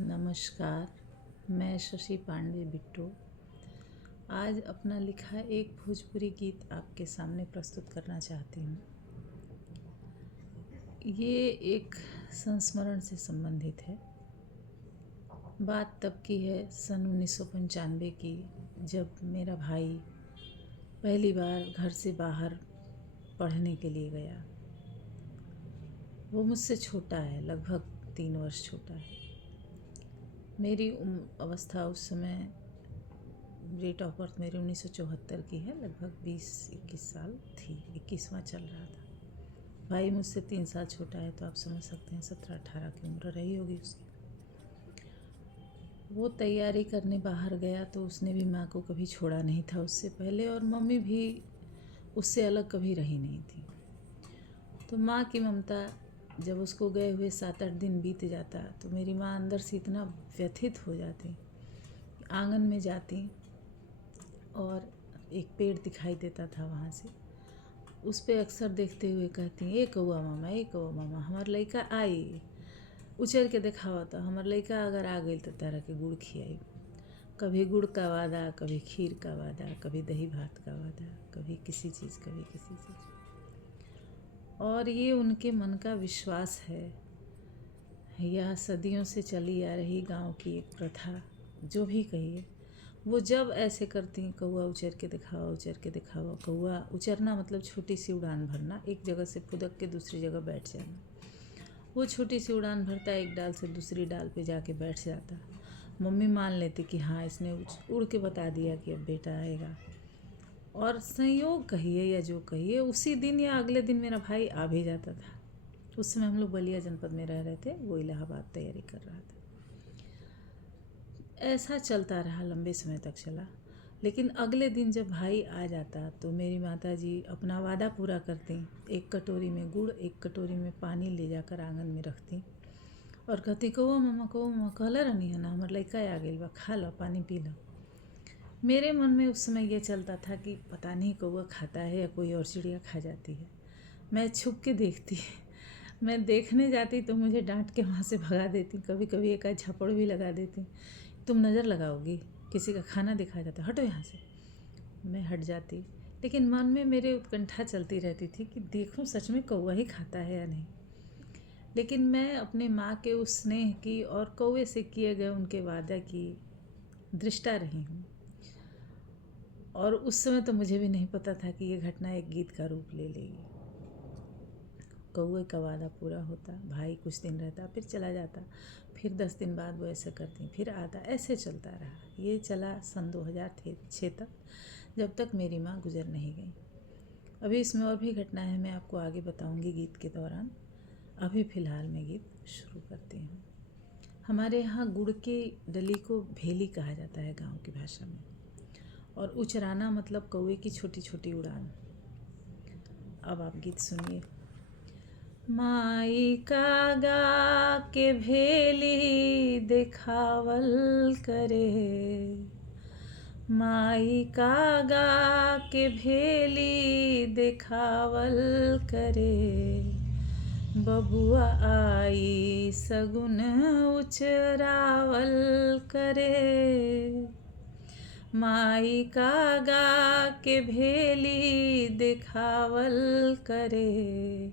नमस्कार। मैं शशि पांडे बिट्टो आज अपना लिखा एक भोजपुरी गीत आपके सामने प्रस्तुत करना चाहती हूँ। ये एक संस्मरण से संबंधित है। बात तब की है सन 1995 की, जब मेरा भाई पहली बार घर से बाहर पढ़ने के लिए गया। वो मुझसे छोटा है, लगभग 3 वर्ष छोटा है। मेरी अवस्था उस समय, डेट ऑफ बर्थ मेरी 1974 की है, लगभग 20-21 साल थी, 21वां चल रहा था। भाई मुझसे 3 साल छोटा है, तो आप समझ सकते हैं 17-18 की उम्र रही होगी उसकी। वो तैयारी करने बाहर गया तो उसने भी माँ को कभी छोड़ा नहीं था उससे पहले, और मम्मी भी उससे अलग कभी रही नहीं थी। तो माँ की ममता जब उसको गए हुए 7-8 दिन बीत जाता तो मेरी माँ अंदर से इतना व्यथित हो जाती, आंगन में जाती और एक पेड़ दिखाई देता था वहाँ से, उस पे अक्सर देखते हुए कहती, ए कौआ मामा, ए कौआ मामा, हमार लइका आई, उचर के देखावा तो हमार लइका अगर आ गई तो तारा के गुड़ खियाई। कभी गुड़ का वादा, कभी खीर का वादा, कभी दही भात का वादा, कभी किसी चीज़, कभी किसी चीज़। और ये उनके मन का विश्वास है। यह सदियों से चली आ रही गांव की एक प्रथा, जो भी कहिए। वो जब ऐसे करती, कौआ उचर के दिखावा, उचर के दिखावा। कौआ उचरना मतलब छोटी सी उड़ान भरना, एक जगह से फुदक के दूसरी जगह बैठ जाना। वो छोटी सी उड़ान भरता, एक डाल से दूसरी डाल पे जाके बैठ जाता। मम्मी मान लेती कि हाँ, इसने उड़ के बता दिया कि अब बेटा आएगा। और संयोग कहिए या जो कहिए, उसी दिन या अगले दिन मेरा भाई आ भी जाता था। उस समय हम लोग बलिया जनपद में रह रहे थे, वो इलाहाबाद तैयारी कर रहा था। ऐसा चलता रहा, लंबे समय तक चला। लेकिन अगले दिन जब भाई आ जाता तो मेरी माता जी अपना वादा पूरा करती। एक कटोरी में गुड़, एक कटोरी में पानी ले जाकर आंगन में रखती और कहती, कौआ मामा कहला रहनी है ना, हमार लइका आ गइल बा, खा लो, पानी पी लो। मेरे मन में उस समय ये चलता था कि पता नहीं कौआ खाता है या कोई और चिड़िया खा जाती है। मैं छुप के देखती, मैं देखने जाती तो मुझे डांट के वहाँ से भगा देती। कभी कभी एक आध झपड़ भी लगा देती, तुम नज़र लगाओगी, किसी का खाना दिखा जाता, हटो यहाँ से। मैं हट जाती, लेकिन मन में मेरे उत्कंठा चलती रहती थी कि देखूं सच में कौआ ही खाता है या नहीं। लेकिन मैं अपने माँ के उस स्नेह की और कौए से किए गए उनके वादा की दृष्टा रही हूँ। और उस समय तो मुझे भी नहीं पता था कि ये घटना एक गीत का रूप ले लेगी। कौए का वादा पूरा होता, भाई कुछ दिन रहता, फिर चला जाता, फिर 10 दिन बाद वो ऐसा करती, फिर आता, ऐसे चलता रहा। ये चला सन 2006 तक, जब तक मेरी माँ गुजर नहीं गई। अभी इसमें और भी घटना है, मैं आपको आगे बताऊंगी गीत के दौरान। अभी फ़िलहाल मैं गीत शुरू करती हूँ। हमारे यहाँ गुड़ की डली को भेली कहा जाता है गाँव की भाषा में, और उचराना मतलब कौए की छोटी छोटी उड़ान। अब आप गीत सुनिए। माई का गा के भेली देखावल करे, माई का गा के भेली देखावल करे, बबुआ आई सगुन उचरावल करे। माई का गा के भेली देखावल करे,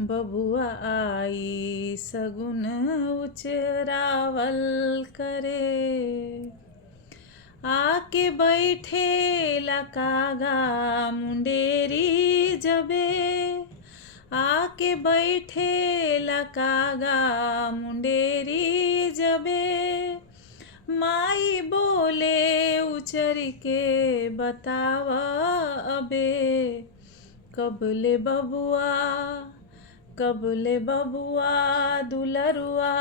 बबुआ आई सगुन उचरावल करे। आके बैठे लकागा मुंडेरी जबे, आके बैठे लकागा मुंडेरी जबे, माई बोले उचर के बतावा अबे, कबले बबुआ, कबले बबुआ दुलरुआ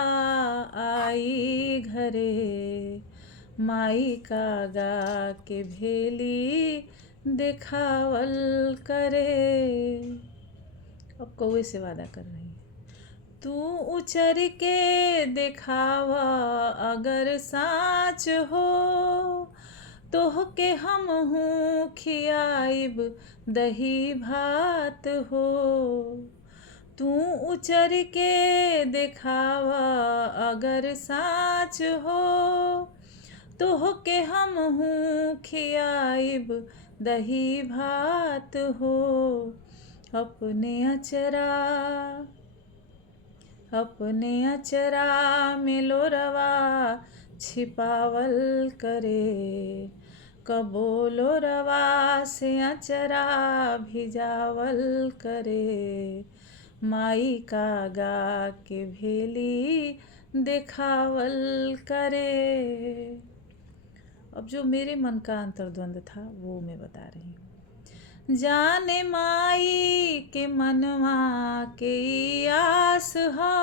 आई घरे, माई का गा के भेली देखावल करे। अब कौवे से वादा कर रही है, तू उचर के देखावा अगर साँच हो, तोह के हम हूँ खियाइब दही भात हो, तू उचर के दिखावा अगर साच हो, तोहके हमहू खियाइब दही भात हो। अपने अचरा में लोरवा छिपावल करे, कबो लोरवा से अचरा भिजावल करे। माई कागा के भेली देखावल करे। अब जो मेरे मन का अंतर्द्वंद था वो मैं बता रही हूँ। जाने माई के मनवा के आस हा,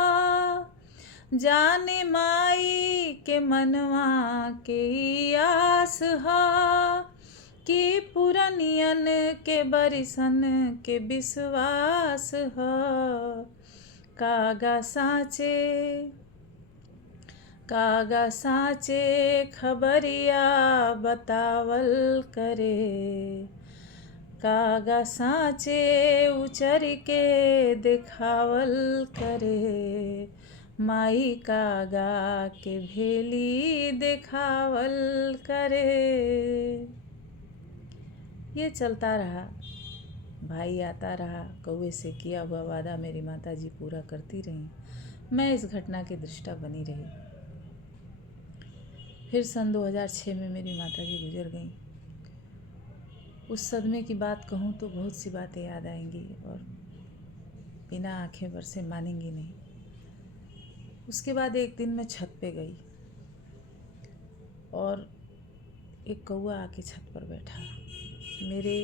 जाने माई के मनवा के आस हा, कि पुरनियन के बरिसन के विश्वास हा। कागा साचे खबरिया बतावल करे, कागा साचे उचर के दिखावल करे। माई कागा के भेली दिखावल करे। ये चलता रहा, भाई आता रहा, कौवे से किया हुआ वादा मेरी माताजी पूरा करती रही। मैं इस घटना की दृष्टा बनी रही। फिर सन 2006 में मेरी माताजी गुजर गईं। उस सदमे की बात कहूँ तो बहुत सी बातें याद आएंगी और बिना आंखें बरसे मानेंगी नहीं। उसके बाद एक दिन मैं छत पे गई और एक कौवा आके छत पर बैठा। मेरे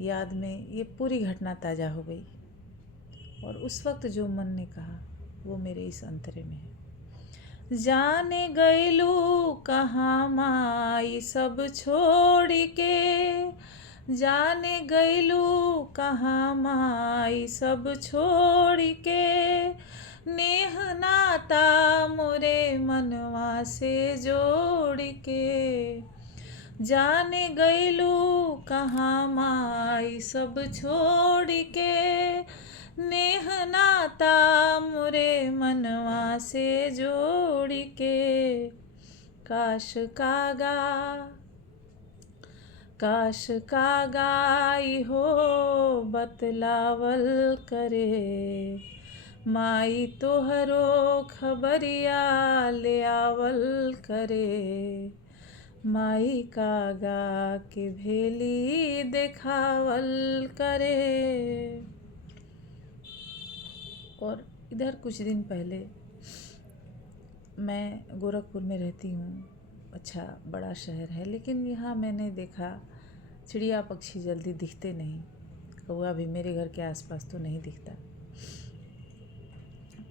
याद में ये पूरी घटना ताज़ा हो गई और उस वक्त जो मन ने कहा वो मेरे इस अंतरे में है। जाने गईलू कहाँ माई सब छोड़ के, जाने गईलू कहाँ माई सब छोड़ के। नेह नाता मोरे मनवा से जोड़ के, जाने गईलू कहाँ माई सब छोड़ के। नेह नाता मोरे मनवा से जोड़ के। काश कागा इहो बतलावल करे, माई तोहरो खबरिया ले आवल करे। माई कागा के भेली देखावल करे। और इधर कुछ दिन पहले, मैं गोरखपुर में रहती हूँ, अच्छा बड़ा शहर है, लेकिन यहाँ मैंने देखा चिड़िया पक्षी जल्दी दिखते नहीं। कौवा भी मेरे घर के आसपास तो नहीं दिखता।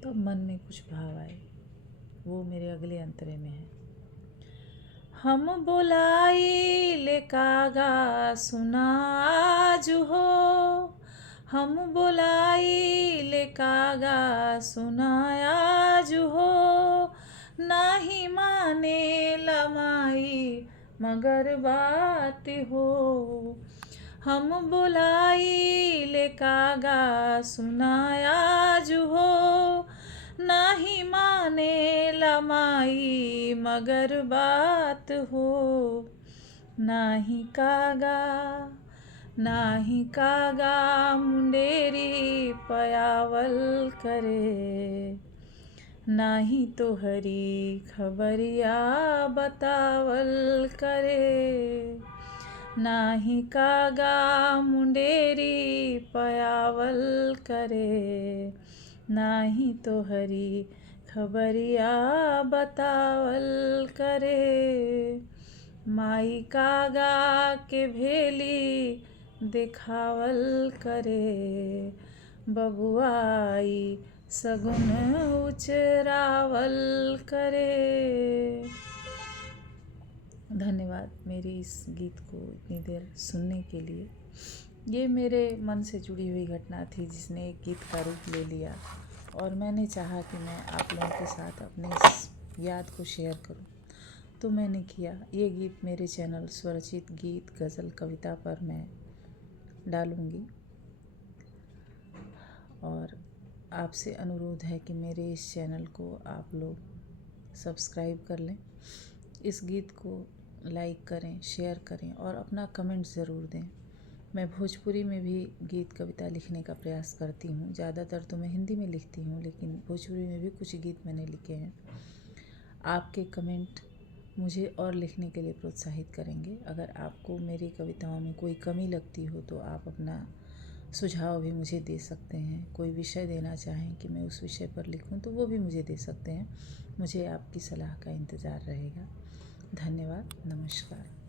तो मन में कुछ भाव आए, वो मेरे अगले अंतरे में है। हम बोलाई ले कागा सुना आज हो, हम बोलाई ले कागा सुना आज हो। नाही माने लमाई मगर बात हो, हम बोलाई ले कागा सुना आज हो। नाही माने लमाई मगर बात हो। नाही कागा मुंडेरी पयावल करे, नाही तो हरी खबरिया बतावल करे। नाही कागा मुंडेरी पयावल करे, नाही तो हरी खबरिया बतावल करे। माई कागा के भेली दिखावल करे, बबुआई सगुन उचरावल करे। धन्यवाद मेरे इस गीत को इतनी देर सुनने के लिए। ये मेरे मन से जुड़ी हुई घटना थी जिसने एक गीत का रूप ले लिया और मैंने चाहा कि मैं आप लोगों के साथ अपने इस याद को शेयर करूं, तो मैंने किया। ये गीत मेरे चैनल स्वरचित गीत गज़ल कविता पर मैं डालूँगी और आपसे अनुरोध है कि मेरे इस चैनल को आप लोग सब्सक्राइब कर लें, इस गीत को लाइक करें, शेयर करें और अपना कमेंट ज़रूर दें। मैं भोजपुरी में भी गीत कविता लिखने का प्रयास करती हूँ। ज़्यादातर तो मैं हिंदी में लिखती हूँ, लेकिन भोजपुरी में भी कुछ गीत मैंने लिखे हैं। आपके कमेंट मुझे और लिखने के लिए प्रोत्साहित करेंगे। अगर आपको मेरी कविताओं में कोई कमी लगती हो तो आप अपना सुझाव भी मुझे दे सकते हैं। कोई विषय देना चाहें कि मैं उस विषय पर लिखूं तो वो भी मुझे दे सकते हैं। मुझे आपकी सलाह का इंतज़ार रहेगा। धन्यवाद। नमस्कार।